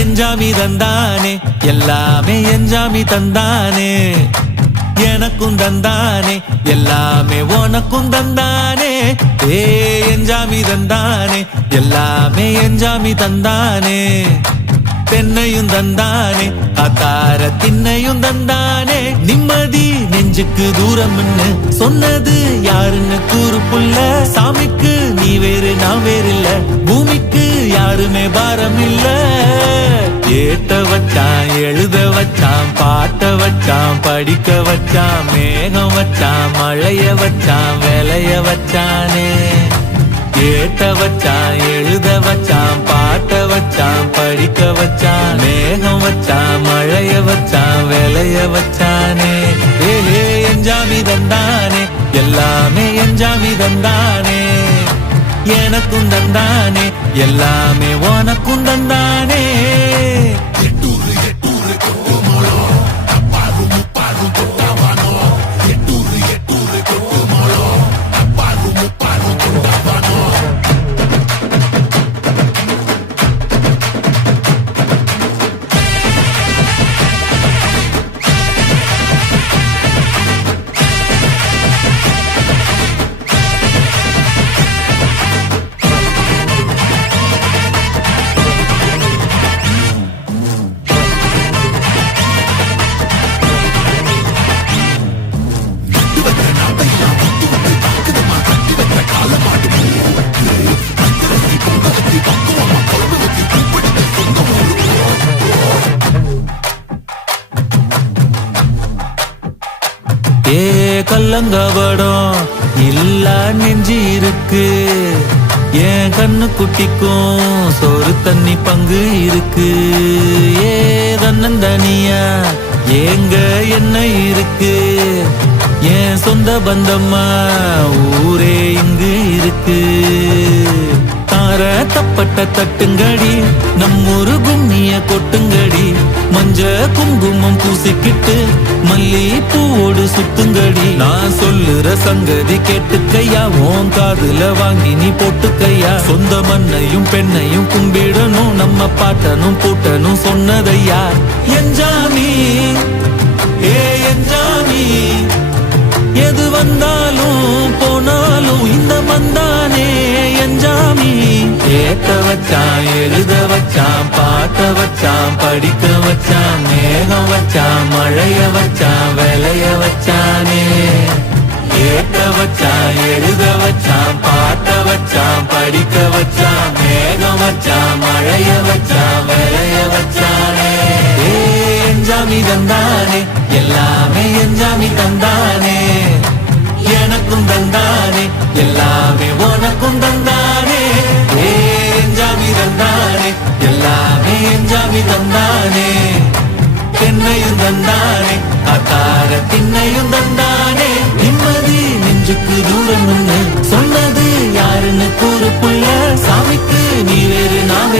எஞ்சாமி தந்தானே எல்லாமே எஞ்சாமி தந்தானே எனக்கும் தந்தானே எல்லாமே உனக்கும் தந்தானே எஞ்சாமி தந்தானே எல்லாமே எஞ்சாமி தந்தானே தென்னையும் தந்தானே காத்தார திண்ணையும் தந்தானே நிம்மதி நெஞ்சுக்கு தூரம்னு சொன்னது யாருன்னு கூறு புள்ள சாமிக்கு நீ வேறு நான் வேறு இல்ல பூமிக்கு யாருமே பாரம் இல்ல ஏத்த வச்சான் எழுத வச்சான் பாட்ட வச்சான் படிக்க வச்சான் மேகம் வச்சான் மழைய வச்சான் விளைய வச்சானே ஏத்த வச்சான் எழுத வச்சான் பாட்ட வச்சான் படிக்க வச்சான் மேகம் வச்சான் மழைய வச்சான் விளைய வச்சானே எஞ்சாமி தந்தானே எல்லாமே எஞ்சாமி தந்தானே எனக்கும் தந்தானே எல்லாமே உனக்கும் தந்தானே கல்லங்கபடம் இல்ல நெஞ்சு இருக்கு என் கண்ணு குட்டிக்கும் சோறு தண்ணி பங்கு இருக்கு தன்னந்தனியா ஏங்க என்ன இருக்கு என் சொந்த பந்தம்மா ஊரே இங்கு இருக்கு தார தப்பட்ட தட்டுங்கடி நம்மொரு கும்மிய கொட்டுங்கடி மஞ்ச குங்குமம் பூசிக்கிட்டு மல்லி பூவோடு சுத்துங்கடி நான் சொல்லுற சங்கதி கேட்டுக்கையா உன் காதுல வாங்கி நீ போட்டுக்கையா சொந்த மண்ணையும் பெண்ணையும் கும்பிடணும் நம்ம பாட்டனும் பூட்டனும் சொன்னதையா எஞ்சாமி எஞ்சாமி எது வந்தாலும் போனாலும் இந்த மந்தானே எஞ்சாமி ஏத்த வச்சான் எழுத வச்சான் பாட்ட வச்சான் படிக்க வச்சான் மேகம் வச்சான் மழைய வச்சான் விளைய வச்சானே ஏத்த வச்சான் எழுத வச்சான் பாட்ட வச்சான் படிக்க வச்சான் மேகம் வச்சான் மழைய வச்சான் விளைய வச்சானே எஞ்சாமி தந்தானே எல்லாமே எஞ்சாமி தந்தானே எனக்கும் தந்தானே எல்லாமே உனக்கும் தந்தானே எஞ்சாமி தந்தானே எல்லாமே எஞ்சாமி தந்தானே தென்னையும் தந்தானே காத்தார திண்ணையும் தந்தானே நிம்மதி நெஞ்சுக்கு தூரம் சொன்னது யாருன்னு கூறு புள்ள சாமிக்கு நீ வேறு நான்